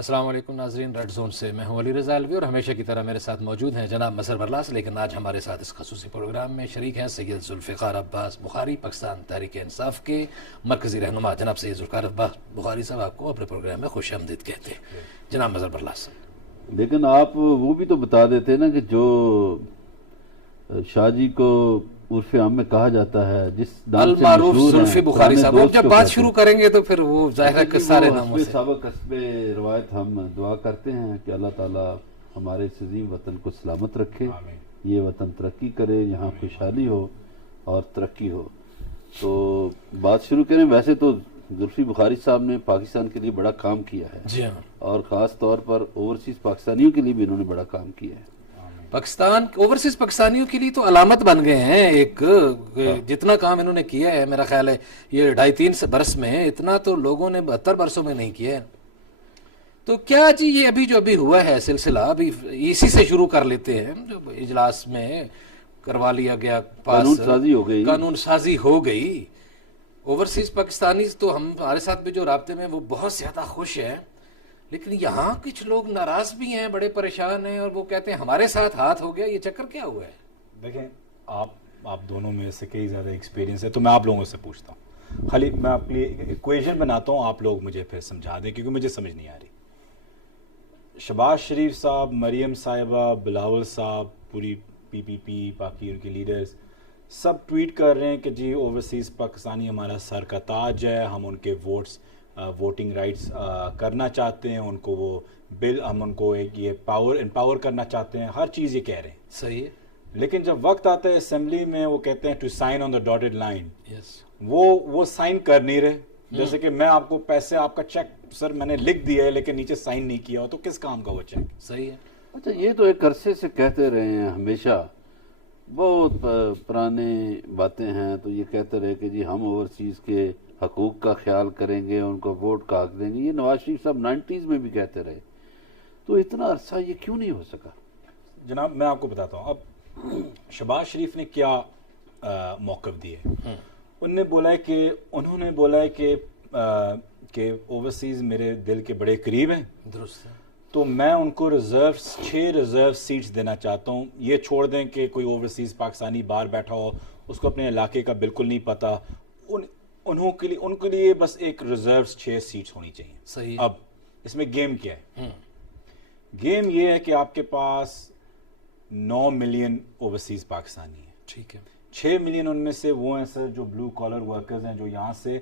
السلام علیکم ناظرین، ریڈ زون سے میں ہوں علی رضا الوی اور ہمیشہ کی طرح میرے ساتھ موجود ہیں جناب مظہر برلاس، لیکن آج ہمارے ساتھ اس خصوصی پروگرام میں شریک ہیں سید ذوالفقار عباس بخاری، پاکستان تحریک انصاف کے مرکزی رہنما۔ جناب سید ذوالفقار عباس بخاری صاحب آپ کو اپنے پروگرام میں خوش آمدید کہتے ہیں۔ جناب مظہر برلاس، لیکن آپ وہ بھی تو بتا دیتے نا کہ جو شاہ جی کو عرف عام میں کہا جاتا ہے، جس نام سے المعروف مشہور زلفی ہیں بخاری پرانے صاحب، دوست جب کو بات کہتے شروع ہیں۔ کریں گے تو پھر وہ ظاہر ہے کہ سارے ناموں حسب سے سابق حسب روایت ہم دعا کرتے ہیں کہ اللہ تعالیٰ ہمارے اس عظیم وطن کو سلامت رکھے، یہ وطن ترقی کرے، یہاں خوشحالی ہو اور ترقی ہو۔ تو بات شروع کریں۔ ویسے تو زلفی بخاری صاحب نے پاکستان کے لیے بڑا کام کیا ہے، جی ہاں، اور خاص طور پر اوورسیز پاکستانیوں کے لیے بھی انہوں نے بڑا کام کیا ہے۔ پاکستان اوورسیز پاکستانیوں کے لیے تو علامت بن گئے ہیں ایک، جتنا کام انہوں نے کیا ہے میرا خیال ہے یہ 2.5-3 برس میں اتنا تو لوگوں نے 72 برسوں میں نہیں کیا ہے۔ تو کیا جی یہ ابھی جو ہوا ہے سلسلہ، ابھی اسی سے شروع کر لیتے ہیں۔ جو اجلاس میں کروا لیا گیا پاس، قانون سازی ہو گئی، قانون سازی ہو گئی۔ اوورسیز پاکستانی تو ہمارے ساتھ بھی جو رابطے میں وہ بہت زیادہ خوش ہیں، لیکن یہاں کچھ لوگ ناراض بھی ہیں، بڑے پریشان ہیں، اور وہ کہتے ہیں ہمارے ساتھ ہاتھ ہو گیا۔ یہ چکر کیا ہوا ہے؟ دیکھیں، آپ دونوں میں سے کئی زیادہ ایکسپیرینس ہے، تو میں آپ لوگوں سے پوچھتا ہوں، خالی میں آپ کے لیے ایکویژن بناتا ہوں، آپ لوگ مجھے پھر سمجھا دیں کیونکہ مجھے سمجھ نہیں آ رہی۔ شہباز شریف صاحب، مریم صاحبہ، بلاول صاحب، پوری پی باقی ان کے لیڈرز سب ٹویٹ کر رہے ہیں کہ جی اوورسیز پاکستانی ہمارا سر کا تاج ہے، ہم ان کے ووٹنگ رائٹس کرنا چاہتے ہیں، ان کو وہ بل، ہم ان کو ایک یہ امپاور کرنا چاہتے ہیں، ہر چیز یہ کہہ رہے ہیں۔ صحیح ہے، لیکن جب وقت آتا ہے اسمبلی میں، وہ کہتے ہیں to sign on the dotted line, yes, وہ سائن کر نہیں رہے۔ جیسے کہ میں آپ کو پیسے، آپ کا چیک سر میں نے لکھ دیا ہے لیکن نیچے سائن نہیں کیا ہو، تو کس کام کا وہ چیک؟ صحیح ہے۔ اچھا، یہ تو ایک عرصے سے کہتے رہے ہیں، ہمیشہ بہت پرانے باتیں ہیں، تو یہ کہتے رہے کہ جی ہم اوورسیز کے حقوق کا خیال کریں گے، ان کو ووٹ کا حق دیں گے۔ یہ نواز شریف صاحب 90s میں بھی کہتے رہے، تو اتنا عرصہ یہ کیوں نہیں ہو سکا؟ جناب میں آپ کو بتاتا ہوں، اب شہباز شریف نے کیا موقف دیے۔ انہوں نے بولا ہے کہ اوورسیز میرے دل کے بڑے قریب ہیں، درست ہے، تو میں ان کو 6 ریزرو سیٹس دینا چاہتا ہوں۔ یہ چھوڑ دیں کہ کوئی اوورسیز پاکستانی باہر بیٹھا ہو، اس کو اپنے علاقے کا بالکل نہیں پتہ، ان کے لیے بس ایک ریزرو 6 سیٹس ہونی چاہیے۔ صحیح۔ اب اس میں گیم کیا ہے؟ گیم یہ ہے کہ آپ کے پاس 9 ملین اوورسیز پاکستانی ہیں، ٹھیک ہے، 6 ملین ان میں سے وہ ہیں سر جو بلو کالر ورکرز ہیں، جو یہاں سے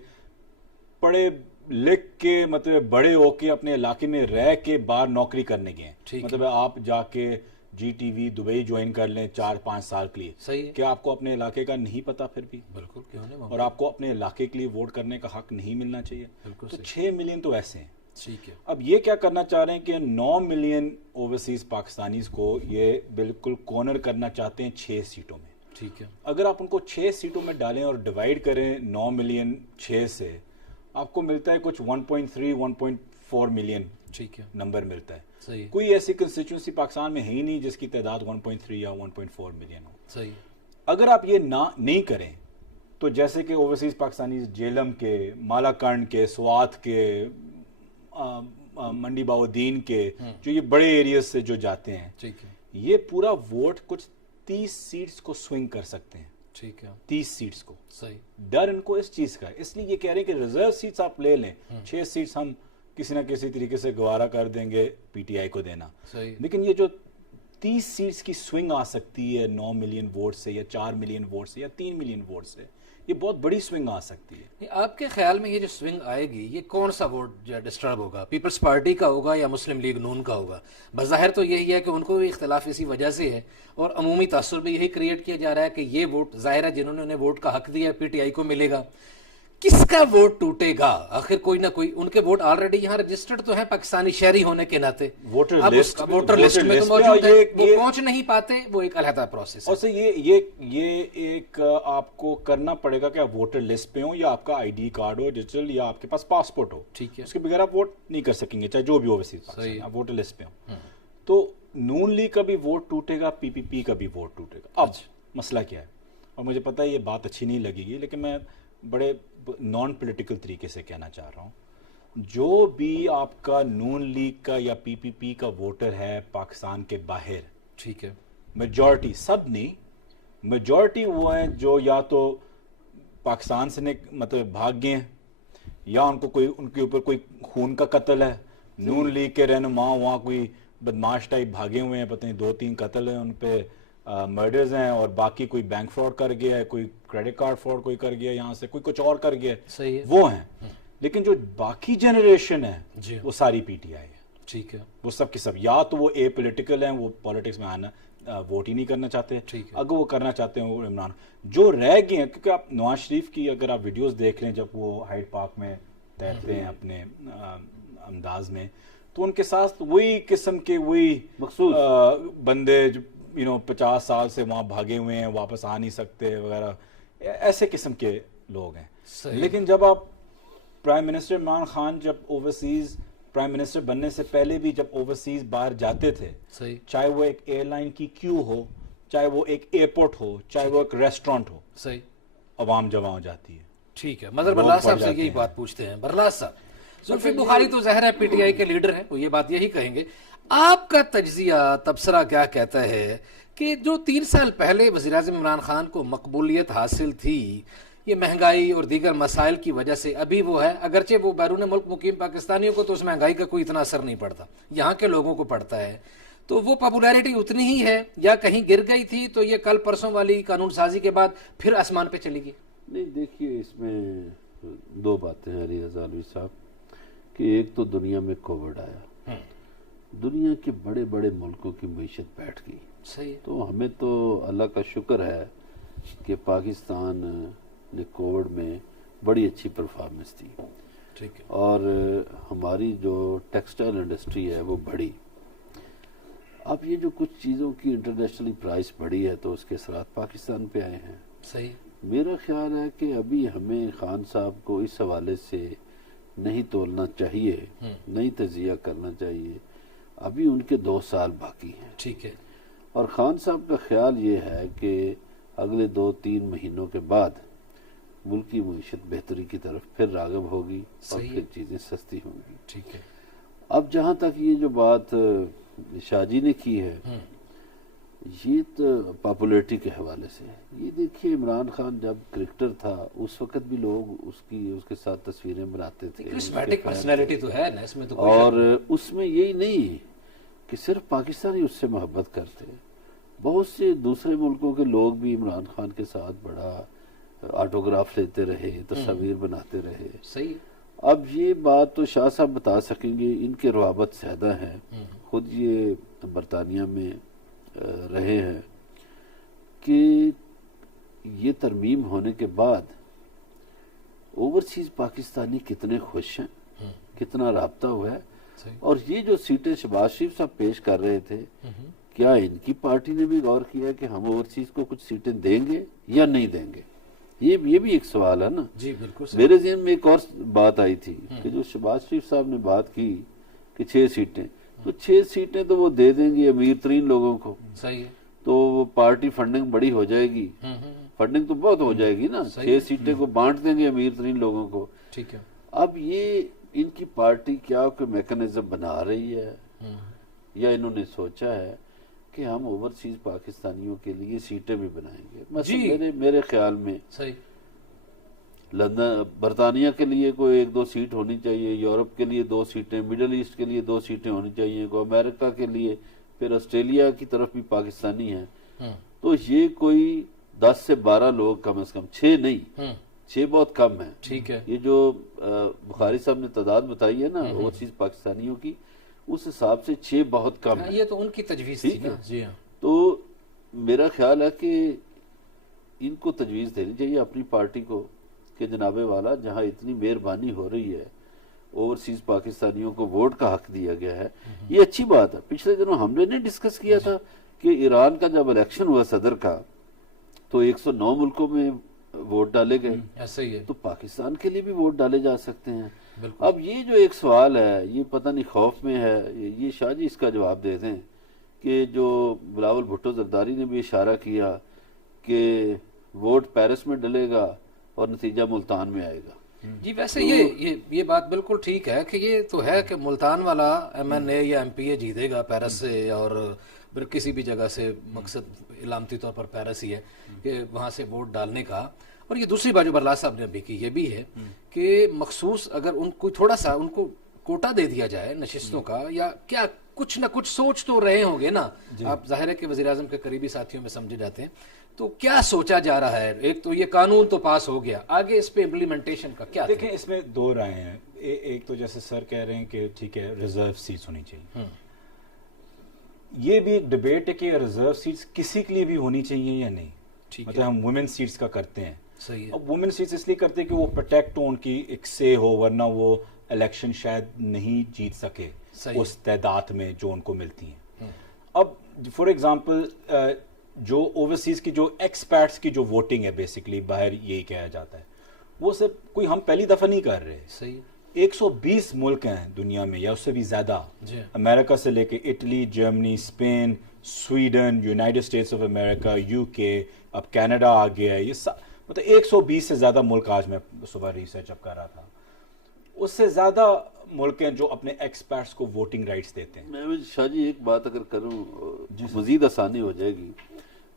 پڑھے لکھ کے مطلب بڑے ہو کے اپنے علاقے میں رہ کے باہر نوکری کرنے گئے ہیں۔ مطلب آپ جا کے G T V Dubai join کر لیں 4-5 سال کے لیے، صحیح ہے، کیا آپ کو اپنے علاقے کا نہیں پتا پھر بھی؟ بالکل، کیوں نہیں، اور آپ کو اپنے علاقے کے لیے ووٹ کرنے کا حق نہیں ملنا چاہیے؟ بالکل تو صحیح، 6 ملین تو ایسے ہیں۔ ٹھیک ہے، اب یہ کیا کرنا چاہ رہے ہیں کہ 9 ملین اوورسیز پاکستانیز کو یہ بالکل کارنر کرنا چاہتے ہیں 6 سیٹوں میں۔ ٹھیک ہے، اگر آپ ان کو 6 سیٹوں میں ڈالیں اور ڈیوائیڈ کریں 9 ملین 6 سے، آپ کو ملتا ہے کچھ 1.3-1.4 ملین ٹھیک ہے، نمبر ملتا ہے۔ صحیح، کوئی ایسی کنسٹیچوئنسی پاکستان میں ہے ہی نہیں جس کی تعداد 1.3 یا 1.4 ملین ہو۔ صحیح، اگر آپ یہ نہیں کریں تو جیسے کہ اوورسیز پاکستانی جیلم کے، مالا کنڈ کے، سوات کے، منڈی باؤدین کے، جو یہ بڑے ایریاز سے جو جاتے ہیں، ٹھیک ہے، یہ پورا ووٹ کچھ 30 سیٹس کو سوئنگ کر سکتے ہیں، ٹھیک ہے، 30 سیٹس کو۔ صحیح، ڈر ان کو اس چیز کا ہے، اس لیے یہ کہہ رہے ہیں کہ ریزرو سیٹس آپ لے لیں، 6 سیٹس ہم کسی نہ کسی طریقے سے گوارا کر دیں گے پی ٹی آئی کو دینا۔ صحیح، لیکن یہ جو 30 سیٹس کی سوئنگ آ سکتی ہے 9 ملین ووٹ سے یا 4 ملین ووٹ سے یا 3 ملین ووٹ سے، یہ بہت بڑی سوئنگ آ سکتی ہے۔ آپ کے خیال میں یہ جو سوئنگ آئے گی یہ کون سا ووٹ جو ڈسٹرب ہوگا؟ پیپلز پارٹی کا ہوگا یا مسلم لیگ نون کا ہوگا؟ بظاہر تو یہی ہے کہ ان کو بھی اختلاف اسی وجہ سے ہے، اور عمومی تاثر بھی یہی کریٹ کیا جا رہا ہے کہ یہ ووٹ ظاہر ہے جنہوں نے انہیں ووٹ کا حق دیا ہے پی ٹی آئی کو ملے گا۔ کس کا ووٹ ٹوٹے گا؟ آخر کوئی نہ کوئی، ان کے ووٹ آلریڈی یہاں رجسٹرڈ تو ہیں پاکستانی شہری ہونے کے ناطے، ووٹر اب اس کا ووٹر لسٹ میں تو موجود ہے، وہ پہنچ نہیں پاتے، وہ ایک علیحدہ پروسیس ہے۔ اور سے یہ ایک آپ کو کرنا پڑے گا کہ آپ ووٹر لسٹ پہ ہوں یا آپ کا I D card who digital یا آپ کے پاس پاسپورٹ ہو، ٹھیک ہے، اس کے بغیر آپ ووٹ نہیں کر سکیں گے، چاہے جو بھی اوورسیز صحیح، آپ ووٹر لسٹ پہ ہوں۔ تو نون لیگ کا بھی ووٹ ٹوٹے گا، پی پی پی کا بھی ووٹ ٹوٹے گا۔ اب مسئلہ کیا ہے؟ اور مجھے پتہ ہے یہ بات اچھی نہیں لگے گی لیکن میں بڑے نان پولیٹیکل طریقے سے کہنا چاہ رہا ہوں۔ جو بھی آپ کا نون لیگ کا یا پی پی پی کا ووٹر ہے پاکستان کے باہر، ٹھیک ہے، میجورٹی، سب نہیں، میجورٹی وہ ہیں جو یا تو پاکستان سے مطلب بھاگ گئے ہیں، یا ان کو کوئی، ان کے اوپر کوئی خون کا قتل ہے، نون لیگ کے رہنما وہاں کوئی بدماش ٹائپ بھاگے ہوئے ہیں، پتہ نہیں 2-3 قتل ہیں ان پہ، مرڈرز ہیں، اور باقی کوئی بینک فراڈ کر گیا ہے، کوئی کریڈٹ کارڈ فراڈ کوئی کر گیا ہے یہاں سے، کوئی کچھ اور کر گیا ہے، صحیح ہے، وہ ہیں۔ لیکن جو باقی جنریشن ہے جی وہ ساری پی ٹی آئی ہے، ٹھیک ہے، وہ سب کی سب یا تو وہ اے پولیٹیکل ہیں، وہ پالیٹکس میں آنا ووٹ ہی نہیں کرنا چاہتے، ٹھیک ہے، اگر وہ کرنا چاہتے ہیں وہ عمران، جو رہ گئے ہیں، کیونکہ آپ نواز شریف کی اگر آپ ویڈیوز دیکھ لیں جب وہ ہائیڈ پارک میں تیرتے ہیں اپنے انداز میں، تو ان کے ساتھ وہی قسم کے وہی مخصوص بندے جو 50 سال سے وہاں بھاگے ہوئے ہیں، واپس آ نہیں سکتے وغیرہ، ایسے قسم کے لوگ ہیں۔ صحیح، لیکن جب آپ پرائم منسٹر عمران خان جب اوورسیز پرائم منسٹر بننے سے پہلے بھی جب اوورسیز باہر جاتے تھے، صحیح، چاہے وہ ایک ایئر لائن کی کیو ہو، چاہے وہ ایک ایئرپورٹ ہو، چاہے وہ ایک ریسٹورانٹ ہو، صحیح، عوام جمع ہو جاتی ہے۔ ٹھیک ہے، مظہر لوگ برلاس بڑھ صاحب سے جاتے یہی ہیں۔ بات پوچھتے ہیں۔ برلاس صاحب، زلفی بخاری تو ظاہر ہے پی ٹی آئی کے لیڈر ہیں، وہ یہ بات یہی کہیں گے، آپ کا تجزیہ تبصرہ کیا کہتا ہے کہ جو 3 سال پہلے وزیراعظم عمران خان کو مقبولیت حاصل تھی، یہ مہنگائی اور دیگر مسائل کی وجہ سے ابھی وہ ہے، اگرچہ وہ بیرون ملک مقیم پاکستانیوں کو تو اس مہنگائی کا کوئی اتنا اثر نہیں پڑتا، یہاں کے لوگوں کو پڑتا ہے، تو وہ پاپولیرٹی اتنی ہی ہے یا کہیں گر گئی تھی تو یہ کل پرسوں والی قانون سازی کے بعد پھر آسمان پہ چلی گئی؟ نہیں، دیکھیے اس میں 2 باتیں ہیں علی رضا علوی صاحب، کہ ایک تو دنیا میں کووڈ آیا، دنیا کے بڑے بڑے ملکوں کی معیشت بیٹھ گئی، صحیح، تو ہمیں تو اللہ کا شکر ہے کہ پاکستان نے کووڈ میں بڑی اچھی پرفارمنس دی، ٹھیک ہے، اور ہماری جو ٹیکسٹائل انڈسٹری ہے وہ بڑھی۔ اب یہ جو کچھ چیزوں کی انٹرنیشنلی پرائس بڑھی ہے تو اس کے اثرات پاکستان پہ آئے ہیں۔ صحیح، میرا خیال ہے کہ ابھی ہمیں خان صاحب کو اس حوالے سے نہیں تولنا چاہیے، نہیں تجزیہ کرنا چاہیے، ابھی ان کے 2 سال باقی ہیں، ٹھیک ہے، اور خان صاحب کا خیال یہ ہے کہ اگلے 2-3 مہینوں کے بعد ملک کی معیشت بہتری کی طرف پھر راغب ہوگی اور صحیح پھر چیزیں سستی ہوں گی۔ ٹھیک ہے، اب جہاں تک یہ جو بات شاہ جی نے کی ہے، یہ تو پاپولیرٹی کے حوالے سے، یہ دیکھیے عمران خان جب کرکٹر تھا اس وقت بھی لوگ اس کے ساتھ تصویریں بناتے تھے، کرسمیٹک پرسنالٹی تو ہے نا اس میں تو کوئی اور اس میں یہی نہیں کہ صرف پاکستانی اس سے محبت کرتے، بہت سے دوسرے ملکوں کے لوگ بھی عمران خان کے ساتھ بڑا آٹوگراف لیتے رہے، تصاویر بناتے رہے۔ صحیح، اب یہ بات تو شاہ صاحب بتا سکیں گے، ان کے روابط زیادہ ہیں، خود یہ برطانیہ میں رہے ہیں، کہ یہ ترمیم ہونے کے بعد اوورسیز پاکستانی کتنے خوش ہیں، کتنا رابطہ ہوا ہے، اور یہ جو سیٹیں شہباز شریف صاحب پیش کر رہے تھے، کیا ان کی پارٹی نے بھی غور کیا کہ ہم اوورسیز کو کچھ سیٹیں دیں گے یا نہیں دیں گے؟ یہ بھی ایک سوال ہے نا۔ جی بالکل، میرے ذہن میں ایک اور بات آئی تھی کہ جو شہباز شریف صاحب نے بات کی کہ 6 سیٹیں، تو 6 سیٹیں تو وہ دے دیں گے امیر ترین لوگوں کو، صحیح ہے، تو وہ پارٹی فنڈنگ بڑی ہو جائے گی، فنڈنگ تو بہت ہو جائے گی نا، 6 سیٹیں کو بانٹ دیں گے امیر ترین لوگوں کو۔ ٹھیک ہے، اب یہ ان کی پارٹی کیا کوئی میکنزم بنا رہی ہے یا انہوں نے سوچا ہے کہ ہم اوورسیز پاکستانیوں کے لیے سیٹیں بھی بنائیں گے؟ مثلا میرے خیال میں صحیح، لندن برطانیہ کے لیے کوئی 1-2 سیٹ ہونی چاہیے، یورپ کے لیے 2 سیٹیں، مڈل ایسٹ کے لیے 2 سیٹیں ہونی چاہیے، کوئی امریکہ کے لیے، پھر آسٹریلیا کی طرف بھی پاکستانی ہیں، تو یہ کوئی 10 سے 12 لوگ کم از کم، 6 نہیں، 6 بہت کم ہیں۔ ٹھیک ہے، یہ جو بخاری صاحب نے تعداد بتائی ہے نا اوورسیز پاکستانیوں کی، اس حساب سے 6 بہت کم ہے۔ یہ تو ان کی تجویز تھی نا، جی ہاں، تو میرا خیال ہے کہ ان کو تجویز دینی چاہیے اپنی پارٹی کو کہ جناب والا جہاں اتنی مہربانی ہو رہی ہے، اوورسیز پاکستانیوں کو ووٹ کا حق دیا گیا ہے، یہ اچھی بات ہے۔ پچھلے دنوں ہم نے ڈسکس کیا تھا کہ ایران کا جب الیکشن ہوا صدر کا تو 109 ملکوں میں ووٹ ڈالے گئے، ایسا ہی ہے، تو پاکستان کے لیے بھی ووٹ ڈالے جا سکتے ہیں۔ اب یہ جو ایک سوال ہے، یہ پتہ نہیں خوف میں ہے، یہ شاہ جی اس کا جواب دے دیں کہ جو بلاول بھٹو زرداری نے بھی اشارہ کیا کہ ووٹ پیرس میں ڈلے گا اور نتیجہ ملتان میں آئے گا، جی ویسے یہ بات بالکل ٹھیک ہے کہ یہ تو ہے کہ ملتان والا ایم این اے یا ایم پی اے جیتے گا پیرس سے، اور پھر کسی بھی جگہ سے، مقصد علامتی طور پر پیرس ہی ہے کہ وہاں سے ووٹ ڈالنے کا. اور یہ دوسری بات جو برلاس صاحب نے ابھی کی یہ بھی ہے کہ مخصوص اگر ان کو تھوڑا سا ان کو کوٹا دے دیا جائے نشستوں کا، یا کیا کچھ نہ کچھ سوچ تو رہے ہوں گے نا آپ، ظاہر ہے کہ وزیر اعظم کے قریبی ساتھیوں میں سمجھے جاتے ہیں، تو کیا سوچا جا رہا ہے؟ ایک تو یہ قانون تو پاس ہو گیا، آگے اس پہ امپلیمنٹیشن کا کیا؟ دیکھیں اس میں دو رائے ہیں. ایک تو جیسے سر کہہ رہے ہیں کہ ٹھیک ہے ریزرو سیٹس ہونی چاہیے، یہ بھی ایک ڈبیٹ ہے کہ ریزرو سیٹس کسی کے لیے بھی ہونی چاہیے یا نہیں. مطلب ہم وومن سیٹس کا کرتے ہیں، صحیح ہے. اب وومن سیٹس اس لیے کرتے ہیں کہ وہ پروٹیکٹ ہو، ان کی ایک سے ہو، ورنہ وہ الیکشن شاید نہیں جیت سکے اس تعداد میں جو ان کو ملتی ہیں. اب فار ایگزامپل جو اوورسیز کی جو ایکسپیٹس کی جو ووٹنگ ہے بیسکلی باہر یہی کہا جاتا ہے، وہ صرف کوئی ہم پہلی دفعہ نہیں کر رہے. صحیح. 120 ملک ہیں دنیا میں یا اس سے بھی زیادہ، امریکہ سے لے کے Italy, Germany, Spain, Sweden, United States of America, U K, اب کینیڈا آ گیا ہے. یہ مطلب 120 سے زیادہ ملک، آج میں صبح ریسرچ اب کر رہا تھا، اس سے زیادہ ملک ہیں جو اپنے ایکسپرٹس کو ووٹنگ رائٹس دیتے ہیں. میں شاہ جی ایک بات اگر کروں مزید آسانی ہو جائے گی.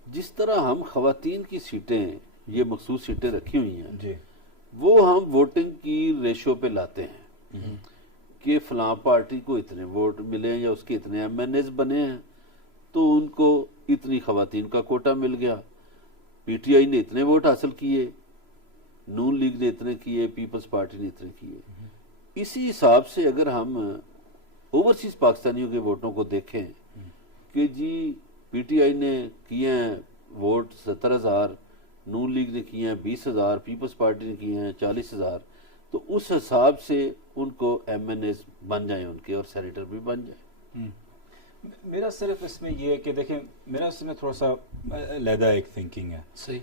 جس طرح ہم خواتین کی سیٹیں، یہ مخصوص سیٹیں رکھی ہوئی ہیں جی، وہ ہم ووٹنگ کی ریشو پہ لاتے ہیں کہ فلاں پارٹی کو اتنے ووٹ ملے یا اس کے اتنے ایم این ایز بنے ہیں تو ان کو اتنی خواتین کا کوٹا مل گیا، پی ٹی آئی نے اتنے ووٹ حاصل کیے، نون لیگ نے اتنے کیے، پیپلز پارٹی نے اتنے کیے. اسی حساب سے اگر ہم اوورسیز پاکستانیوں کے ووٹوں کو دیکھیں کہ جی پی ٹی آئی نے کیے ہیں ووٹ 70,000، نون لیگ نے کیے ہیں 20,000، پیپلز پارٹی نے کیے ہیں 40,000، تو اس حساب سے ان کو ایم این ایز بن جائیں ان کے، اور سینیٹر بھی بن جائیں. میرا صرف اس میں یہ ہے کہ دیکھیں، میرا اس میں تھوڑا سا علیحدہ ایک تھنکنگ ہے. صحیح.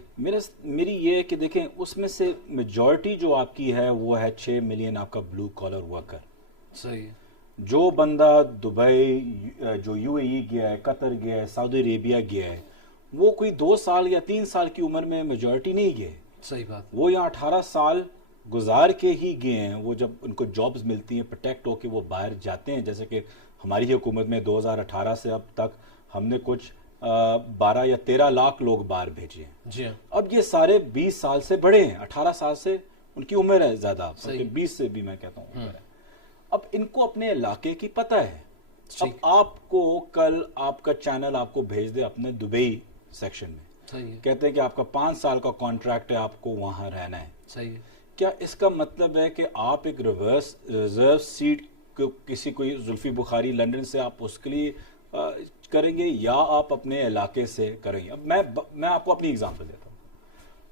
میری یہ ہے کہ دیکھیں اس میں سے میجورٹی جو آپ کی ہے وہ ہے 6 ملین آپ کا بلو کالر ورکر. صحیح. جو بندہ دبئی، جو یو اے ای گیا ہے، قطر گیا ہے، سعودی عربیہ گیا ہے، وہ کوئی 2 سال یا 3 سال کی عمر میں میجورٹی نہیں گئے. صحیح بات. وہ یہاں 18 سال گزار کے ہی گئے ہیں. وہ جب ان کو جابز ملتی ہیں پروٹیکٹ ہو کے وہ باہر جاتے ہیں. جیسے کہ ہماری حکومت میں 2018 سے اب تک ہم نے کچھ 12 یا 13 لاکھ لوگ باہر بھیجے ہیں. جی. اب یہ سارے 20 سال سے بڑے ہیں، 18 سال سے ان کی عمر ہے زیادہ، 20 سے بھی میں کہتا ہوں عمر ہے. اب ان کو اپنے علاقے کی پتہ ہے. اب آپ کو کل آپ کا چینل آپ کو بھیج دے اپنے دبئی سیکشن میں، کہتے ہیں کہ آپ کا 5 سال کا کانٹریکٹ ہے، آپ کو وہاں رہنا ہے. صحیح. کیا اس کا مطلب ہے کہ آپ ایک ریزرو سیٹ کو کسی کوئی زلفی بخاری لنڈن سے آپ اس کے لیے کریں گے یا آپ اپنے علاقے سے کریں گے؟ اب میں آپ کو اپنی اگزامپل دیتا ہوں.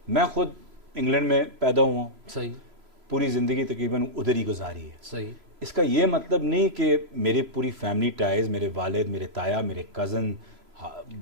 میں خود انگلینڈ میں پیدا ہوا ہوں. صحیح. پوری زندگی تقریباً ادھر ہی گزاری ہے. صحیح. اس کا یہ مطلب نہیں کہ میری پوری فیملی ٹائز، میرے والد، میرے تایا، میرے کزن،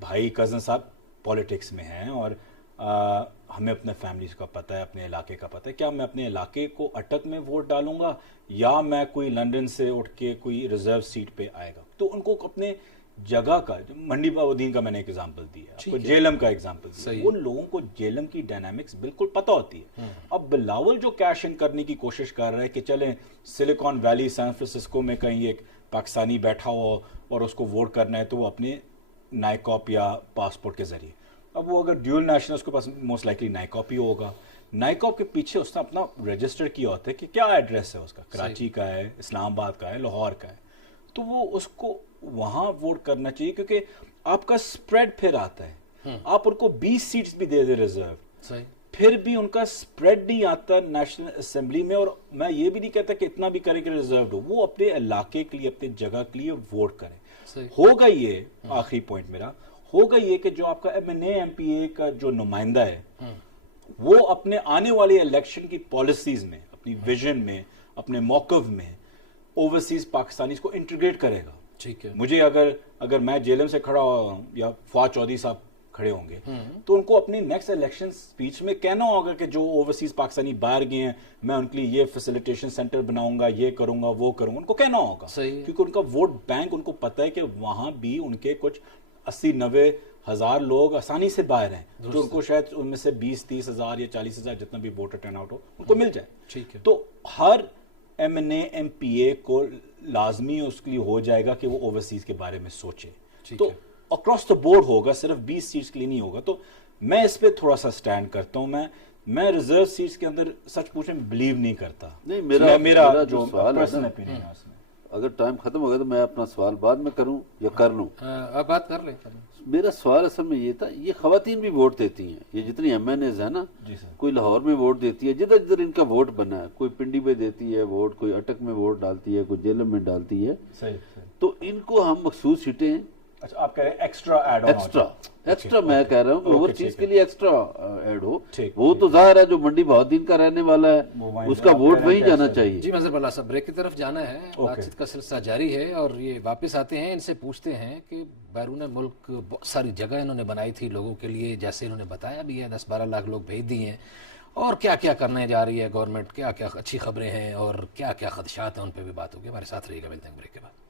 بھائی کزن صاحب پولیٹکس میں ہیں اور ہمیں اپنے فیملیز کا پتہ ہے، اپنے علاقے کا پتہ ہے. کیا میں اپنے علاقے کو اٹک میں ووٹ ڈالوں گا یا میں کوئی لنڈن سے اٹھ کے کوئی ریزرو سیٹ پہ آئے گا؟ تو ان کو اپنے جگہ کا، منڈی بہاؤدین کا میں نے ایگزامپل دیا، آپ کو جیلم کا ایگزامپل دیا. ان لوگوں کو جیلم کی ڈائنامکس بالکل پتہ ہوتی ہے. اب بلاول جو کیش ان کرنے کی کوشش کر رہا ہے کہ چلیں سلیکان ویلی سان فرانسسکو میں کہیں ایک پاکستانی بیٹھا ہو اور اس کو ووٹ کرنا ہے تو وہ اپنے نائکاپ یا پاسپورٹ کے ذریعے. اب وہ اگر ڈیول نیشنل، اس کے پاس موسٹ لائکلی نائکاپ ہی ہوگا. نائکاپ کے پیچھے اس نے اپنا رجسٹر کیا ہوتا ہے کہ کیا ایڈریس ہے اس کا، کراچی کا ہے، اسلام آباد کا ہے، لاہور کا ہے. تو وہ اس کو وہاں ووٹ کرنا چاہیے کیونکہ آپ کا سپریڈ پھر آتا ہے. آپ ان کو 20 سیٹس بھی دے دیں ریزرو، پھر بھی ان کا سپریڈ نہیں آتا نیشنل اسمبلی میں. اور میں یہ بھی نہیں کہتا کہ اتنا بھی کریں کہ ریزروڈ ہو، وہ اپنے علاقے کے لیے، اپنے جگہ کے لیے ووٹ کریں. ہوگا یہ آخری پوائنٹ میرا ہوگا یہ کہ جو آپ کا M N A M P A کا جو نمائندہ ہے وہ اپنے آنے والے الیکشن کی پالیسیز میں، اپنی ویژن میں، اپنے موقف میں اوورسیز پاکستانیز کو انٹیگریٹ کرے گا. ٹھیک ہے. مجھے اگر میں جیلم سے کھڑا ہوں یا فواد چودھری صاحب کھڑے ہوں گے تو ان کو اپنی نیکسٹ الیکشن سپیچ میں کہنا ہوگا کہ جو اوورسیز پاکستانی باہر گئے ہیں میں ان کے لیے یہ فیسیلیٹیشن سینٹر بناؤں گا، یہ کروں گا، وہ کروں گا. ان کو کہنا ہوگا کیونکہ ان کا ووٹ بینک ان کو پتہ ہے کہ وہاں بھی ان کے کچھ 80-90 1000 لوگ آسانی سے باہر ہیں جو ان کو شاید ان میں سے 20-30 ہزار یا 40 ہزار جتنا بھی ووٹر ٹرن آؤٹ ہو ان کو مل جائے. ٹھیک ہے. تو ہر M N A M P A کو لازمی اس کے لیے ہو جائے گا کہ وہ اوورسیز کے بارے میں سوچے. تو اکراس دا بورڈ ہوگا, صرف 20 سیٹس کے لیے نہیں ہوگا. تو میں اس پہ تھوڑا سا سٹینڈ کرتا ہوں. میں ریزرو سیٹس کے اندر سچ پوچھیں بلیو نہیں کرتا. نہیں, میرا جو سوال ہے نا, opinion ہے اس میں. اگر ٹائم ختم ہو گیا تو میں اپنا سوال بعد میں کروں یا کر لوں؟ آپ بات کر لیں. میرا سوال اصل میں یہ تھا, یہ خواتین بھی ووٹ دیتی ہیں, یہ جتنی ایم این ایز ہیں نا, کوئی لاہور میں ووٹ دیتی ہے, جدھر جدھر ان کا ووٹ بنا ہے, کوئی پنڈی میں دیتی ہے ووٹ, کوئی اٹک میں ووٹ ڈالتی ہے, کوئی جیلم میں ڈالتی ہے. تو ان کو ہم مخصوص سیٹیں, اچھا آپ کہہ رہے ہیں ایکسٹرا ایڈ آن, ایکسٹرا میں کہہ رہا ہوں کہ اوور چیز کے لیے ایکسٹرا ایڈ ہو. وہ تو ظاہر ہے جو منڈی بہت دن کا رہنے والا ہے اس کا ووٹ وہیں جانا چاہیے. جی مظہر اللہ صاحب, بریک کی طرف جانا ہے, بات چیت کا سلسلہ جاری ہے اور یہ واپس آتے ہیں, ان سے پوچھتے ہیں کہ بیرون ملک بہت ساری جگہ انہوں نے بنائی تھی لوگوں کے لیے, جیسے انہوں نے بتایا بھی ہے 10-12 لاکھ لوگ بھیج دیے ہیں, اور کیا کیا کرنے جا رہی ہے گورنمنٹ, کیا کیا اچھی خبریں ہیں اور کیا کیا خدشات ہیں, ان پہ بھی بات ہوگی. ہمارے ساتھ رہیے گا, ملتے ہیں بریک کے بعد.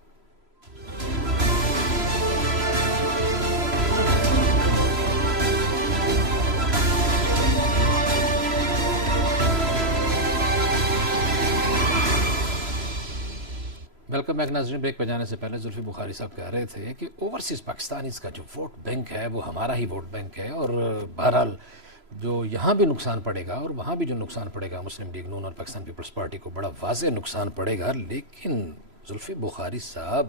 ویلکم بیک ناظرین. بریک پہ جانے سے پہلے زلفی بخاری صاحب کہہ رہے تھے کہ اوورسیز پاکستانیز کا جو ووٹ بینک ہے وہ ہمارا ہی ووٹ بینک ہے, اور بہرحال جو یہاں بھی نقصان پڑے گا اور وہاں بھی جو نقصان پڑے گا مسلم لیگ نون اور پاکستان پیپلز پارٹی کو بڑا واضح نقصان پڑے گا. لیکن زلفی بخاری صاحب,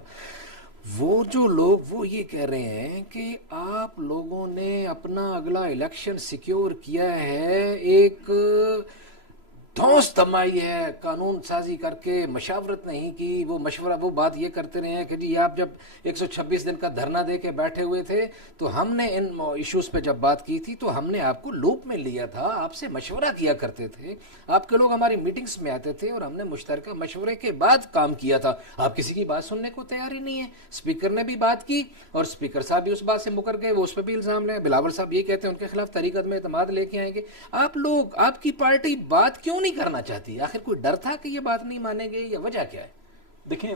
وہ جو لوگ وہ یہ کہہ رہے ہیں کہ آپ لوگوں نے اپنا اگلا الیکشن سیکیور کیا ہے, ایک دھونس دمائی ہے, قانون سازی کر کے مشاورت نہیں کی. وہ مشورہ, وہ بات یہ کرتے رہے ہیں کہ جی آپ جب 126 دن کا دھرنا دے کے بیٹھے ہوئے تھے تو ہم نے ان ایشوز پہ جب بات کی تھی تو ہم نے آپ کو لوپ میں لیا تھا, آپ سے مشورہ کیا کرتے تھے, آپ کے لوگ ہماری میٹنگز میں آتے تھے اور ہم نے مشترکہ مشورے کے بعد کام کیا تھا. آپ کسی کی بات سننے کو تیار ہی نہیں ہے. اسپیکر نے بھی بات کی اور اسپیکر صاحب بھی اس بات سے مکر گئے, وہ اس پہ بھی الزام لیں. بلاول صاحب یہ کہتے ہیں ان کے خلاف تحریک عدم اعتماد لے کے آئیں گے. آپ لوگ, آپ کی پارٹی بات کیوں نہیں کرنا چاہتی؟ آخر کوئی ڈر تھا کہ یہ بات نہیں مانیں گے یا وجہ کیا ہے؟ دیکھیں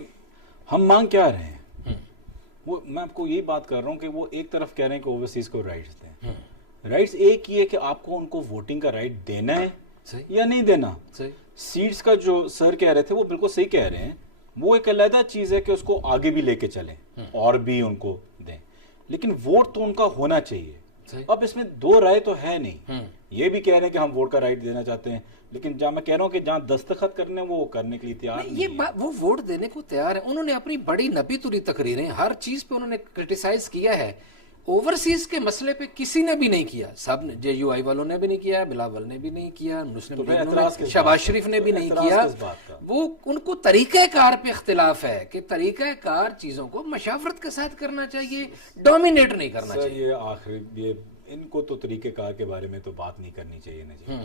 ہم مانگ کیا رہے ہیں, وہ میں آپ کو یہی بات کر رہا ہوں کہ وہ ایک طرف کہہ رہے ہیں کہ اوورسیز کو رائٹس دیں. رائٹس ایک ہی ہے کہ آپ کو ان کو ووٹنگ کا رائٹ دینا ہے یا نہیں دینا. سیٹس کا جو سر کہہ رہے تھے وہ بالکل صحیح کہہ رہے ہیں, وہ ایک علیحدہ چیز ہے کہ اس کو آگے بھی لے کے چلیں اور بھی ان کو دیں, لیکن ووٹ تو ان کا ہونا چاہیے. اب اس میں دو رائے تو ہے نہیں. یہ بھی کہہ رہے ہیں کہ ہم ووٹ کا رائٹ دینا چاہتے ہیں, لیکن جہاں میں کہہ رہا ہوں کہ جہاں دستخط کرنے وہ کرنے کے لیے تیار نہیں. یہ وہ ووٹ دینے کو تیار ہیں. انہوں نے اپنی بڑی نپی تری تقریریں ہر چیز پہ انہوں نے کرٹیسائز کیا ہے. اوورسیز کے مسئلے پہ کسی نے بھی نہیں کیا. سب نے, جے یو آئی والوں نے بھی نہیں کیا, بلاول نے بھی نہیں کیا, مسلم لیگ شہباز شریف نے بھی نہیں کیا. وہ ان کو طریقہ کار پہ اختلاف ہے کہ طریقہ کار چیزوں کو مشاورت کے ساتھ کرنا چاہیے, ڈومینیٹ نہیں کرنا چاہیے. یہ آخری یہ ان کو تو طریقہ کار کے بارے میں تو بات نہیں کرنی چاہیے نا جی.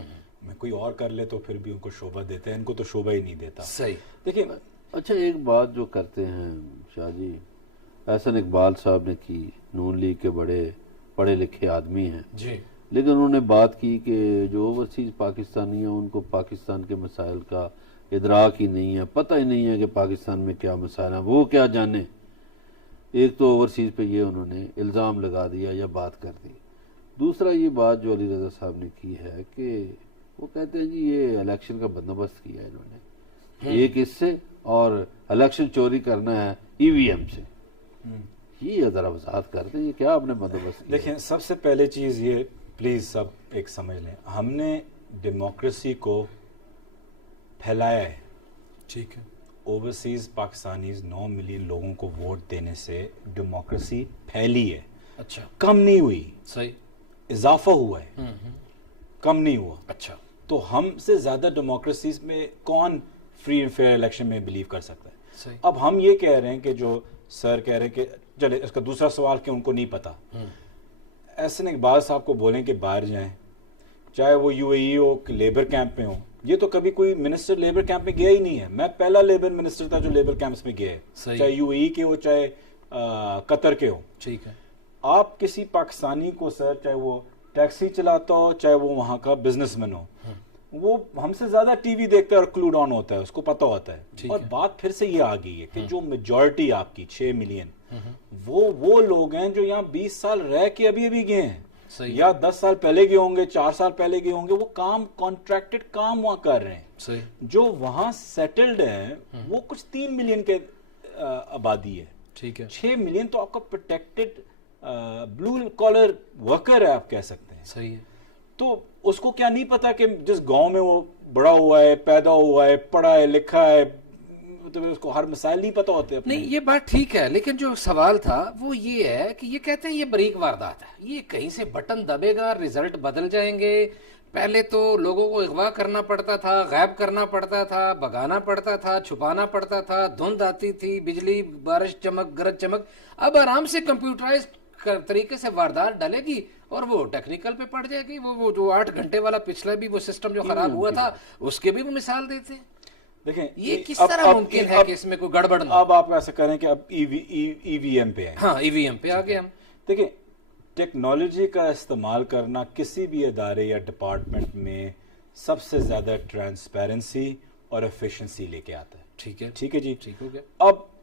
میں کوئی اور کر لے تو پھر بھی ان کو شعبہ دیتے ہیں, ان کو تو شعبہ ہی نہیں دیتا. صحیح. دیکھیں اچھا ایک بات جو کرتے ہیں شاہ جی, احسن اقبال صاحب نے کی, نون لیگ کے بڑے پڑھے لکھے آدمی ہیں جی, لیکن انہوں نے بات کی کہ جو اوورسیز پاکستانی ہیں ان کو پاکستان کے مسائل کا ادراک ہی نہیں ہے, پتہ ہی نہیں ہے کہ پاکستان میں کیا مسائل ہیں, وہ کیا جانے. ایک تو اوورسیز پہ یہ انہوں نے الزام لگا دیا یا بات کر دی. دوسرا یہ بات جو علی رضا صاحب نے کی ہے کہ وہ کہتے ہیں جی یہ الیکشن کا بندوبست کیا ہے انہوں نے ایک اس سے, اور الیکشن چوری کرنا ہے ای وی ایم سے. یہ ذرا وضاحت کرتے ہیں یہ کیا آپ نے بندوبست کیا؟ دیکھیں سب سے پہلے چیز یہ پلیز سب ایک سمجھ لیں, ہم نے ڈیموکریسی کو پھیلایا ہے. ٹھیک ہے. اوورسیز پاکستانیز 9 ملین لوگوں کو ووٹ دینے سے ڈیموکریسی پھیلی ہے. اچھا, کم نہیں ہوئی. صحیح. اضافہ ہوا ہے, کم نہیں ہوا. اچھا, تو ہم سے زیادہ ڈیموکریسیز میں کون فری اینڈ فیئر الیکشن میں بلیو کر سکتا ہے؟ صحیح. اب ہم یہ کہہ رہے ہیں کہ جو سر کہہ رہے ہیں کہ چلے اس کا دوسرا سوال کہ ان کو نہیں پتا. احسن اقبال صاحب کو بولیں کہ باہر جائیں, چاہے وہ یو اے ای ہو کہ لیبر کیمپ میں ہو. یہ تو کبھی کوئی منسٹر لیبر کیمپ میں گیا ہی نہیں ہے. میں پہلا لیبر منسٹر تھا جو لیبر کیمپس میں گیا ہے, چاہے یو اے ای کے ہو چاہے قطر کے ہو. ٹھیک ہے. آپ کسی پاکستانی کو سر, چاہے وہ ٹیکسی چلاتا ہو چاہے وہ وہاں کا بزنس مین ہو, وہ ہم سے زیادہ ٹی وی دیکھتا ہے اور کلوڈ آن ہوتا ہے, اس کو پتہ ہوتا ہے. اور بات پھر سے یہ آ گئی ہے کہ جو میجورٹی آپ کی 6 ملین وہ لوگ ہیں جو یہاں 20 سال رہ کے ابھی گئے ہیں, یا 10 سال پہلے گئے ہوں گے, 4 سال پہلے گئے ہوں گے, وہ کانٹریکٹڈ کام وہاں کر رہے ہیں. جو وہاں سیٹلڈ ہیں وہ کچھ 3 ملین کے آبادی ہے, ٹھیک ہے, 6 ملین تو آپ کا پروٹیکٹڈ بلو کالر ورکر ہے, آپ کہہ سکتے ہیں. صحیح ہے. تو اس کو کیا نہیں پتا کہ جس گاؤں میں وہ بڑا ہوا ہے, پیدا ہوا ہے, پڑھا ہے, لکھا ہے, تو اس کو ہر مسائل نہیں پتا ہوتے. نہیں یہ بات ٹھیک ہے, لیکن جو سوال تھا وہ یہ ہے کہ یہ کہتے ہیں یہ بریک واردات ہے, یہ کہیں سے بٹن دبے گا رزلٹ بدل جائیں گے. پہلے تو لوگوں کو اغوا کرنا پڑتا تھا, غائب کرنا پڑتا تھا, بگانا پڑتا تھا, چھپانا پڑتا تھا, دھند آتی تھی, بجلی بارش چمک گرج چمک. اب آرام سے کمپیوٹرائزڈ طریقے سے واردات ڈالے گی اور وہ ٹیکنیکل پہ پڑ جائے گی. وہ جو 8 گھنٹے والا پچھلا بھی وہ سسٹم جو خراب ہوا تھا اس کے بھی وہ مثال دیتے ہیں. دیکھیں یہ کس طرح ممکن ہے کہ اس میں کوئی گڑبڑ نہ. اب آپ ایسا کریں کہ اب ای وی ایم پہ آئے. ہاں ای وی ایم پہ آگے ہم دیکھیں, ٹیکنالوجی کا استعمال کرنا کسی بھی ادارے یا ڈپارٹمنٹ میں سب سے زیادہ ٹرانسپیرنسی اور ایفیشنسی لے کے آتا ہے. ٹھیک ہے, ٹھیک ہے جی, ٹھیک ہو گیا. اب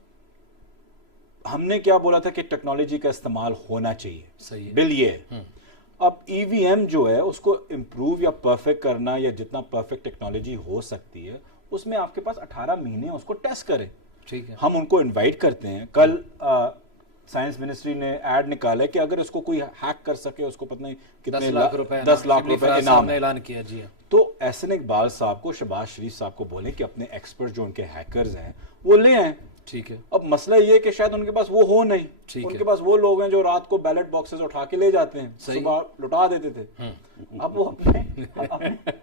ہم نے کیا بولا تھا کہ ٹیکنالوجی کا استعمال ہونا چاہیے, صحیح ہے, بل یہ. اب ای وی ایم جو ہے اس کو امپروو یا پرفیکٹ کرنا, یا جتنا پرفیکٹ ٹیکنالوجی ہو سکتی ہے اس میں آپ کے پاس 18 مہینے اس کو ٹیسٹ کریں. ٹھیک ہے, ہم ان کو انوائٹ کرتے ہیں. کل سائنس منسٹری نے ایڈ نکالا کہ اگر اس کو کوئی ہیک کر سکے اس کو پتہ نہیں کتنے 10 لاکھ روپے انعام نے اعلان کیا. جی تو احسن اقبال صاحب کو, شہباز شریف صاحب کو بولیں کہ اپنے ایکسپرٹ جو ان کے ہیکرز ہیں وہ لے آئیں. ٹھیک ہے. اب مسئلہ یہ کہ شاید ان کے پاس وہ ہو نہیں, ان کے پاس وہ لوگ ہیں جو رات کو بیلٹ باکسز اٹھا کے لے جاتے ہیں, صبح لٹا دیتے تھے. اب وہ اپنے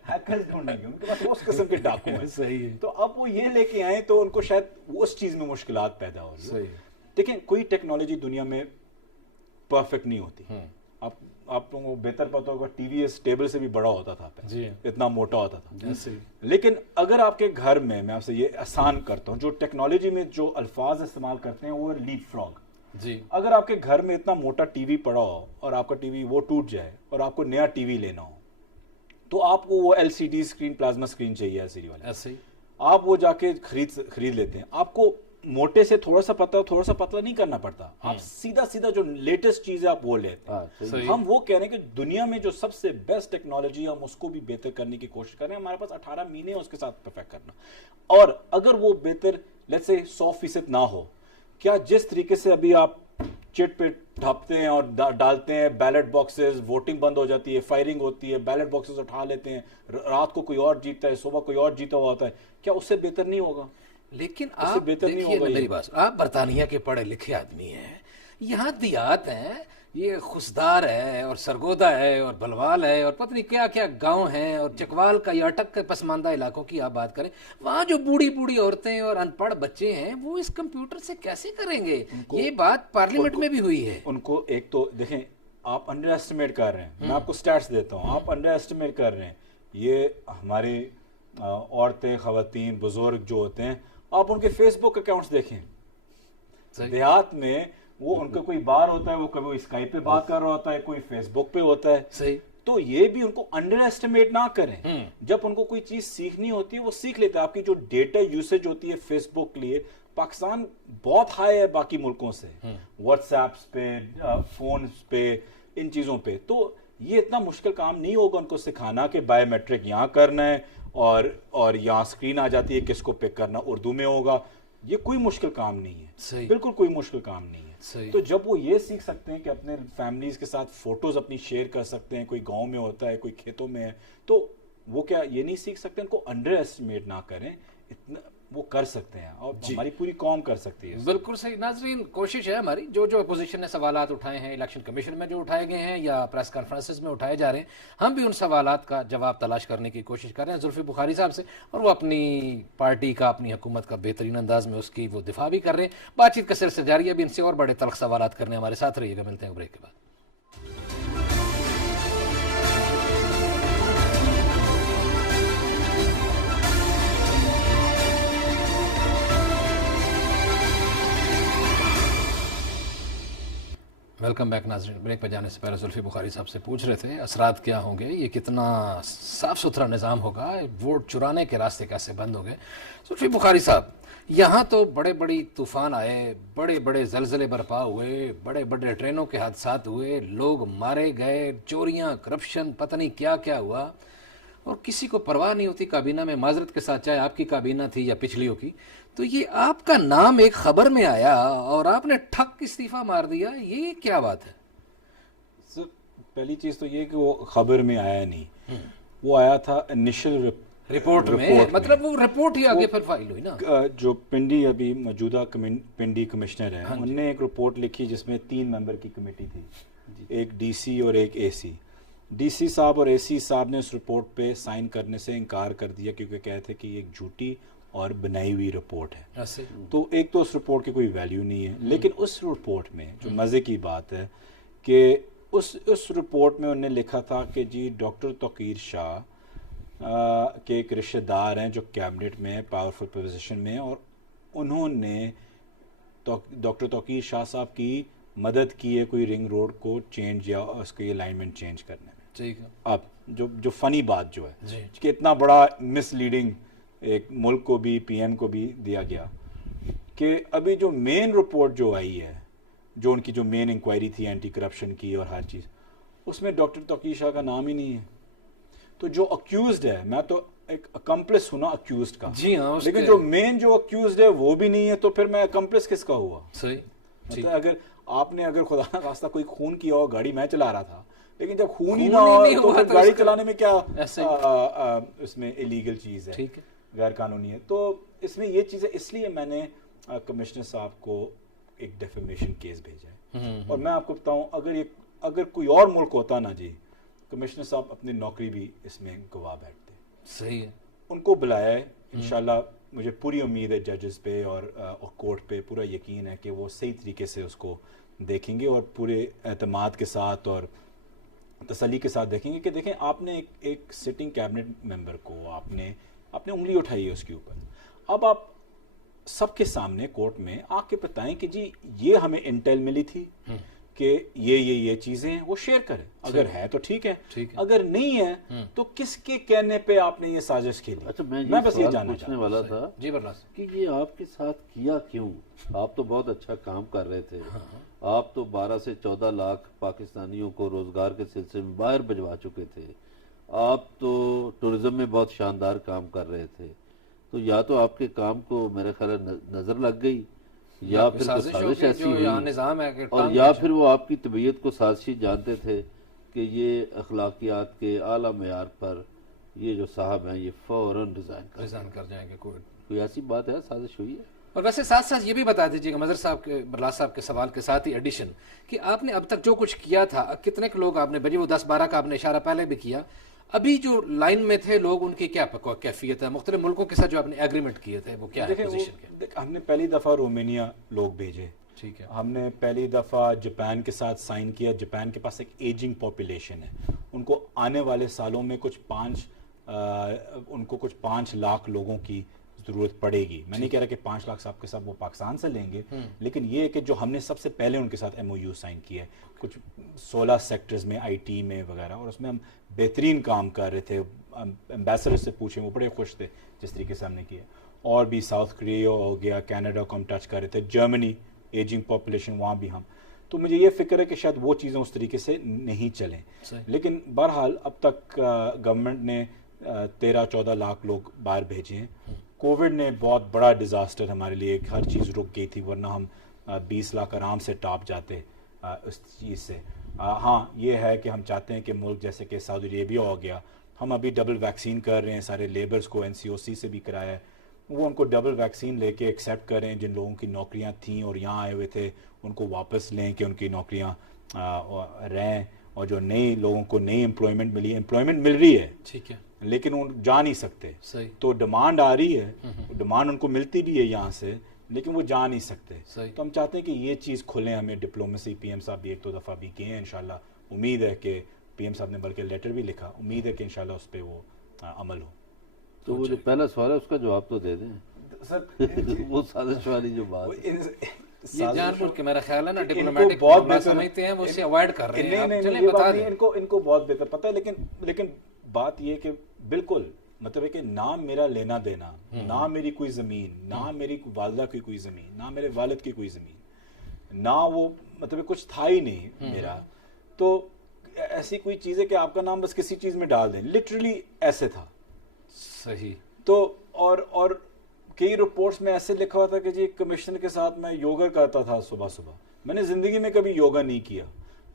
ہیکرز ڈھونڈیں گے, ان کے پاس اس قسم کے ڈاکو ہیں. صحیح ہے. تو اب وہ یہ لے کے آئیں تو ان کو شاید اس چیز میں مشکلات پیدا ہو. دیکھیں کوئی ٹیکنالوجی دنیا میں پرفیکٹ نہیں ہوتی. آپ لوگوں کو بہتر پتا ہوگا ٹی وی ایس ٹیبل سے بھی بڑا ہوتا تھا, اتنا موٹا ہوتا تھا. لیکن اگر آپ کے گھر میں آپ سے یہ آسان کرتا ہوں, جو ٹیکنالوجی میں جو الفاظ استعمال کرتے ہیں وہ لیپ فراگ. جی, اگر آپ کے گھر میں اتنا موٹا ٹی وی پڑا ہو اور آپ کا ٹی وی وہ ٹوٹ جائے اور آپ کو نیا ٹی وی لینا ہو تو آپ کو وہ L C D screen, plasma screen چاہیے ایل سی ڈی والی. ایسے ہی آپ وہ جا کے خرید لیتے ہیں. آپ کو موٹے سے تھوڑا سا پتلا نہیں کرنا پڑتا, آپ سیدھا جو لیٹسٹ چیز ہے آپ وہ لیتے ہیں. ہم وہ کہہ رہے ہیں کہ دنیا میں جو سب سے بیسٹ ٹیکنالوجی ہے ہم اس کو بھی بہتر کرنے کی کوشش کر رہے ہیں. ہمارے پاس 18 مہینے اس کے ساتھ پرفیکٹ کرنا. اور اگر وہ بہتر لیٹس سے 100% نہ ہو, کیا جس طریقے سے ابھی آپ چٹ پہ ڈھپتے ہیں اور ڈالتے ہیں بیلٹ باکسز, ووٹنگ بند ہو جاتی ہے, فائرنگ ہوتی ہے, بیلٹ باکسز اٹھا لیتے ہیں, رات کو کوئی اور جیتتا ہے, صبح کوئی اور جیتا ہوا ہوتا ہے, کیا اس سے بہتر نہیں ہوگا؟ لیکن آپ دیکھیے میری بات, آپ برطانیہ کے پڑھے لکھے آدمی ہیں, یہاں دیہات ہیں, یہ خسدار ہے اور سرگودا ہے اور بلوال ہے اور پتہ نہیں کیا کیا گاؤں ہیں, اور چکوال کا یا اٹک کے پسماندہ علاقوں کی آپ بات کریں, وہاں جو بوڑھی عورتیں اور ان پڑھ بچے ہیں وہ اس کمپیوٹر سے کیسے کریں گے؟ یہ بات پارلیمنٹ میں بھی ہوئی ہے. ان کو ایک تو دیکھیں, آپ انڈر ایسٹیمیٹ کر رہے ہیں, میں آپ کو سٹیٹس دیتا ہوں, آپ انڈر ایسٹیمیٹ کر رہے ہیں. یہ ہماری عورتیں, خواتین, بزرگ جو ہوتے ہیں, آپ ان کے فیس بک اکاؤنٹس دیکھیں. دیہات میں وہ ان کا کوئی بار ہوتا ہے, وہ کبھی اسکائپ پہ بات کر رہا ہوتا ہے, کوئی فیس بک پہ ہوتا ہے. صحیح. تو یہ بھی ان کو انڈر ایسٹیمیٹ نہ کریں. جب ان کو کوئی چیز سیکھنی ہوتی ہے وہ سیکھ لیتے ہیں. آپ کی جو ڈیٹا یوسیج ہوتی ہے فیس بک کے لیے, پاکستان بہت ہائی ہے باقی ملکوں سے, واٹس ایپس پہ, فونز پہ, ان چیزوں پہ. تو یہ اتنا مشکل کام نہیں ہوگا ان کو سکھانا کہ بایو میٹرک یہاں کرنا ہے اور یہاں اسکرین آ جاتی ہے, کس کو پک کرنا, اردو میں ہوگا. یہ کوئی مشکل کام نہیں ہے, بالکل کوئی مشکل کام نہیں ہے. تو جب وہ یہ سیکھ سکتے ہیں کہ اپنے فیملیز کے ساتھ فوٹوز اپنی شیئر کر سکتے ہیں, کوئی گاؤں میں ہوتا ہے, کوئی کھیتوں میں ہے, تو وہ کیا یہ نہیں سیکھ سکتے؟ ان کو انڈر ایسٹیمیٹ نہ کریں, اتنا وہ کر سکتے ہیں اور ہماری پوری قوم کر سکتی ہے. بالکل صحیح. ناظرین, کوشش ہے ہماری, جو اپوزیشن نے سوالات اٹھائے ہیں الیکشن کمیشن میں جو اٹھائے گئے ہیں یا پریس کانفرنسز میں اٹھائے جا رہے ہیں, ہم بھی ان سوالات کا جواب تلاش کرنے کی کوشش کر رہے ہیں زلفی بخاری صاحب سے, اور وہ اپنی پارٹی کا, اپنی حکومت کا بہترین انداز میں اس کی وہ دفاع بھی کر رہے ہیں. بات چیت کا سلسلہ جاری ہے, ابھی ان سے اور بڑے تلخ سوالات کرنے ہمارے ساتھ رہیے گا. ملتے ہیں بریک کے بعد. ویلکم بیک ناظرین. بریک پہ جانے سے پہلے زلفی بخاری صاحب سے پوچھ رہے تھے اثرات کیا ہوں گے, یہ کتنا صاف ستھرا نظام ہوگا, ووٹ چرانے کے راستے کیسے بند ہو گئے. زلفی بخاری صاحب, یہاں تو بڑے بڑی طوفان آئے, بڑے بڑے زلزلے برپا ہوئے, بڑے بڑے ٹرینوں کے حادثات ہوئے, لوگ مارے گئے, چوریاں, کرپشن, پتہ نہیں کیا کیا ہوا, اور کسی کو پرواہ نہیں ہوتی کابینہ میں, معذرت کے ساتھ, چاہے آپ کی کابینہ تھی یا پچھلیوں کی. تو یہ آپ کا نام ایک خبر میں آیا اور آپ نے ٹھک استعفیٰ مار دیا, یہ کیا بات ہے؟ سر پہلی چیز تو یہ کہ وہ خبر میں آیا نہیں, وہ آیا تھا انیشل رپورٹ میں, مطلب وہ رپورٹ ہی آگے پھر فائل ہوئی نا. جو پنڈی ابھی موجودہ پنڈی کمشنر ہیں, انہوں نے ایک رپورٹ لکھی جس میں 3 ممبر کی کمیٹی تھی, ایک ڈی سی اور ایک اے سی. ڈی سی صاحب اور اے سی صاحب نے اس رپورٹ پہ سائن کرنے سے انکار کر دیا کیونکہ کہتے تھے کہ یہ ایک جھوٹی اور بنائی ہوئی رپورٹ ہے. تو ایک تو اس رپورٹ کی کوئی ویلیو نہیں ہے, لیکن اس رپورٹ میں جو مزے کی بات ہے کہ اس رپورٹ میں انہوں نے لکھا تھا کہ جی ڈاکٹر توقیر شاہ کے ایک رشتہ دار ہیں جو کیبنٹ میں پاورفل پوزیشن میں, اور انہوں نے ڈاکٹر توقیر شاہ صاحب کی مدد کی ہے کوئی رنگ روڈ کو چینج یا اس کی الائنمنٹ چینج کرنے میں. ٹھیک ہے, اب جو فنی بات جو ہے کہ اتنا بڑا مس لیڈنگ ایک ملک کو بھی پی ایم کو بھی دیا گیا کہ ابھی جو مین رپورٹ جو آئی ہے, جو ان کی جو مین انکوائری تھی اینٹی کرپشن کی اور ہر چیز, اس میں ڈاکٹر توقیر شاہ کا نام ہی نہیں ہے. تو جو اکیوزڈ ہے, میں تو ایک اکمپلس ہوں نا اکیوزڈ کا, جی ہاں, لیکن جو مین جو اکیوزڈ ہے وہ بھی نہیں ہے, تو پھر میں اکمپلس کس کا ہوا؟ صحیح. مطلب اگر آپ نے اگر خدا نہ خواستہ کوئی خون کیا ہو, گاڑی میں چلا رہا تھا, لیکن جب خون ہی نہ ہو تو پھر گاڑی چلانے میں کیا اس میں ایلیگل چیز ہے, غیر قانونی ہے. تو اس میں یہ چیز ہے, اس لیے میں نے کمشنر صاحب کو ایک ڈیفیمیشن کیس بھیجا ہے. اور میں آپ کو بتاؤں, اگر کوئی اور ملک ہوتا نا جی, کمشنر صاحب اپنی نوکری بھی اس میں گوا بیٹھتے. صحیح ہے. ان کو بلایا ہے, انشاءاللہ مجھے پوری امید ہے ججز پہ اور کورٹ پہ پورا یقین ہے کہ وہ صحیح طریقے سے اس کو دیکھیں گے اور پورے اعتماد کے ساتھ اور تسلی کے ساتھ دیکھیں گے کہ دیکھیں آپ نے ایک سٹنگ کیبنٹ ممبر کو آپ نے انگلی اٹھائی ہے اس کے اوپر. اب آپ سب کے سامنے کورٹ میں آ کے بتائیں کہ جی یہ ہمیں انٹیل ملی تھی کہ یہ چیزیں ہیں, وہ شیئر کریں. اگر ہے تو ٹھیک ہے, اگر نہیں ہے تو کس کے کہنے پہ آپ نے یہ سازش کی؟ اچھا, میں بس یہ پوچھنے والا تھا جی برناس کہ یہ آپ کے ساتھ کیا کیوں؟ آپ تو بہت اچھا کام کر رہے تھے, آپ تو 12 سے 14 لاکھ پاکستانیوں کو روزگار کے سلسلے میں باہر بھجوا چکے تھے, آپ تو ٹورزم میں بہت شاندار کام کر رہے تھے. تو یا تو آپ کے کام کو میرے خیال نظر لگ گئی, یا پھر سازش ایسی ہوئی, اور یا پھر وہ آپ کی طبیعت کو سازشی جانتے تھے کہ یہ اخلاقیات کے اعلیٰ معیار پر یہ جو صاحب ہیں یہ فوراً ریزائن کر جائیں گے. کوئی ایسی بات ہے, سازش ہوئی ہے؟ اور ویسے ساتھ ساتھ یہ بھی بتا دیجیے گا مظہر صاحب کے, برلاس صاحب کے سوال کے ساتھ ہی ایڈیشن, کہ آپ نے اب تک جو کچھ کیا تھا, کتنے لوگ آپ نے بھیجے, وہ 10-12 کا آپ نے اشارہ پہلے بھی کیا, ابھی جو لائن میں تھے لوگ, ان کی کیا کیفیت ہے مختلف ملکوں کے ساتھ جو آپ نے ایگریمنٹ کیے تھے, وہ کیا ہے پوزیشن؟ ہم نے پہلی دفعہ رومینیا لوگ بھیجے, ٹھیک ہے, ہم نے پہلی دفعہ جاپان کے ساتھ سائن کیا. جاپان کے پاس ایک ایجنگ پاپولیشن ہے, ان کو آنے والے سالوں میں کچھ 5 لاکھ لوگوں کی ضرورت پڑے گی. میں نہیں کہہ رہا کہ 5 لاکھ صاحب کے ساتھ وہ پاکستان سے لیں گے, لیکن یہ کہ جو ہم نے سب سے پہلے ان کے ساتھ ایم او یو سائن کیا ہے, کچھ 16 سیکٹرز میں, آئی ٹی میں وغیرہ, اور اس میں ہم بہترین کام کر رہے تھے. ایمبیسڈر سے پوچھیں, وہ بڑے خوش تھے جس طریقے سے ہم نے کیا. اور بھی ساؤتھ کوریا ہو گیا, کینیڈا کو ہم ٹچ کر رہے تھے, جرمنی ایجنگ پاپولیشن, وہاں بھی ہم. تو مجھے یہ فکر ہے کہ شاید وہ چیزیں اس طریقے سے نہیں چلیں, لیکن بہرحال اب تک گورنمنٹ نے 13-14 لاکھ لوگ باہر بھیجے ہیں. کووڈ نے بہت بڑا ڈیزاسٹر ہمارے لیے, ہر چیز رک گئی تھی, ورنہ ہم 20 لاکھ آرام سے ٹاپ جاتے اس چیز سے. ہاں یہ ہے کہ ہم چاہتے ہیں کہ ملک جیسے کہ سعودی عربیہ ہو گیا, ہم ابھی ڈبل ویکسین کر رہے ہیں سارے لیبرز کو, این سی او سی سے بھی کرایا ہے, وہ ان کو ڈبل ویکسین لے کے ایکسیپٹ کریں. جن لوگوں کی نوکریاں تھیں اور یہاں آئے ہوئے تھے ان کو واپس لیں کہ ان کی نوکریاں رہیں, اور جو نئی لوگوں کو نئی امپلائمنٹ مل رہی ہے, ٹھیک ہے, لیکن وہ جا نہیں سکتے. تو ڈیمانڈ آ رہی ہے, ڈیمانڈ ان کو ملتی بھی ہے یہاں سے, لیکن وہ جا نہیں سکتے. تو ہم چاہتے ہیں کہ یہ چیز کھلیں. ہمیں ڈپلومیسی, پی ایم صاحب بھی 1-2 دفعہ بھی گئے ہیں, انشاءاللہ امید ہے کہ پی ایم صاحب نے بلکہ لیٹر بھی لکھا, امید ہے کہ انشاءاللہ اس پہ وہ عمل ہو. تو وہ جو پہلا سوال ہے اس کا جواب تو دے دیں سر. وہ سازش والی جو بات یہ جان بوجھ کے میرا خیال ہے نا ڈپلومیٹک معاملات سمجھتے ہیں, وہ اسے اوائڈ کر رہے ہیں. چلیں بتا دیں, ان کو بہت بہتر پتہ ہے, لیکن بات یہ کہ بالکل مطلب ہے کہ نہ میرا لینا دینا، نہ میری کوئی زمین، نہ میری والدہ کی کوئی زمین، نہ میرے والد کی کوئی زمین، نہ وہ مطلب کچھ تھا ہی نہیں میرا. تو ایسی کوئی چیز ہے کہ آپ کا نام بس کسی چیز میں ڈال دیں، لٹرلی ایسے تھا. صحیح. تو اور کئی رپورٹس میں ایسے لکھا ہوا تھا کہ جی کمشنر کے ساتھ میں یوگا کرتا تھا صبح صبح. میں نے زندگی میں کبھی یوگا نہیں کیا.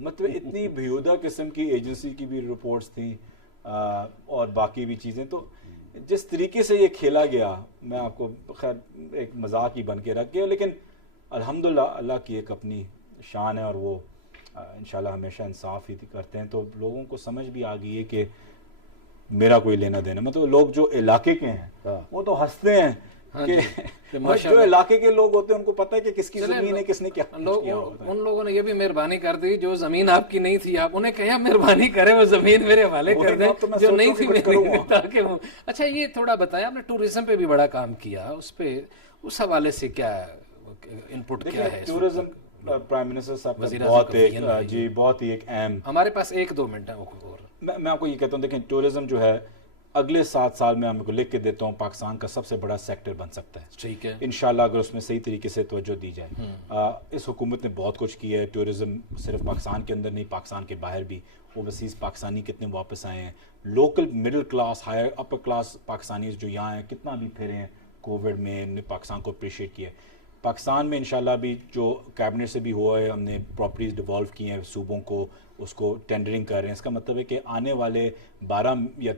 مطلب اتنی بیہودہ قسم کی ایجنسی کی بھی رپورٹس تھیں اور باقی بھی چیزیں. تو جس طریقے سے یہ کھیلا گیا، میں آپ کو خیر ایک مذاق ہی بن کے رکھ گیا، لیکن الحمدللہ اللہ کی ایک اپنی شان ہے اور وہ انشاءاللہ ہمیشہ انصاف ہی کرتے ہیں. تو لوگوں کو سمجھ بھی آ گئی ہے کہ میرا کوئی لینا دینا. مطلب لوگ جو علاقے کے ہیں وہ تو ہنستے ہیں کہ جو علاقے کے لوگ ہوتے ہیں ان کو پتہ ہے کہ کس کی زمین ہے، کس نے کیا کیا ہوتا ہے. ان لوگوں نے یہ بھی مہربانی کر دی جو زمین آپ کی نہیں تھی، آپ انہیں کہیں مہربانی کریں وہ زمین میرے حوالے کر دیں جو نہیں تھی میری، تاکہ وہ. اچھا یہ تھوڑا بتائیں، آپ نے ٹورزم پہ بھی بڑا کام کیا، اس پہ اس حوالے سے کیا انپٹ کیا ہے؟ ٹورزم پرائم منسٹر صاحب کا بہت ایک جی بہت ہی ایک اہم. ہمارے پاس 1-2 منٹ ہے. میں آپ کو یہ کہتا ہوں، دیکھیں ٹورزم جو ہے اگلے 7 سال میں ہم کو لکھ کے دیتا ہوں پاکستان کا سب سے بڑا سیکٹر بن سکتا ہے. ٹھیک ہے انشاءاللہ اگر اس میں صحیح طریقے سے توجہ دی جائے. اس حکومت نے بہت کچھ کیا ہے. ٹورزم صرف پاکستان کے اندر نہیں، پاکستان کے باہر بھی. اوورسیز پاکستانی کتنے واپس آئے ہیں، local middle class higher upper class Pakistanis جو یہاں ہیں کتنا بھی پھرے ہیں کووڈ میں، نے پاکستان کو اپریشیٹ کیا ہے. پاکستان میں انشاءاللہ بھی جو کیبنٹ سے بھی ہوا ہے، ہم نے پراپرٹیز ڈیوالو کی ہیں صوبوں کو، اس کو ٹینڈرنگ کر رہے ہیں. اس کا مطلب ہے کہ آنے والے 12 یا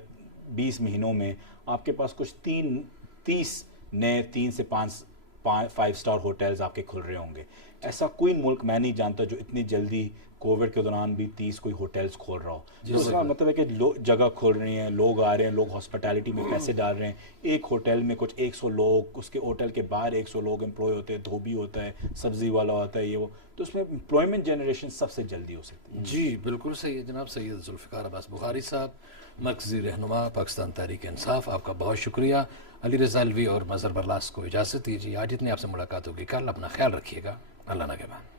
20 مہینوں میں آپ کے پاس کچھ 30 نئے 3 سے 5 اسٹار ہوٹلز آپ کے کھل رہے ہوں گے. ایسا کوئی ملک میں نہیں جانتا جو اتنی جلدی کووڈ کے دوران بھی 30 کوئی ہوٹلز کھول رہا ہو. اس کا مطلب ہے کہ جگہ کھول رہی ہیں، لوگ آ رہے ہیں، لوگ ہاسپٹیلٹی میں پیسے ڈال رہے ہیں. ایک ہوٹل میں کچھ 100 لوگ، اس کے ہوٹل کے باہر 100 لوگ امپلوائے ہوتے ہیں، دھوبی ہوتا ہے، سبزی والا ہوتا ہے، یہ وہ. تو اس میں امپلائمنٹ جنریشن سب سے جلدی ہو سکتی ہے. جی بالکل صحیح ہے جناب. سید ذوالفقار عباس بخاری صاحب، مرکزی رہنما پاکستان تحریک انصاف، آپ کا بہت شکریہ. علی رضا الوی اور مظہر برلاس کو اجازت دیجیے. آج اتنی آپ سے ملاقات ہوگی، کل اپنا خیال رکھیے گا. اللہ نگہبان.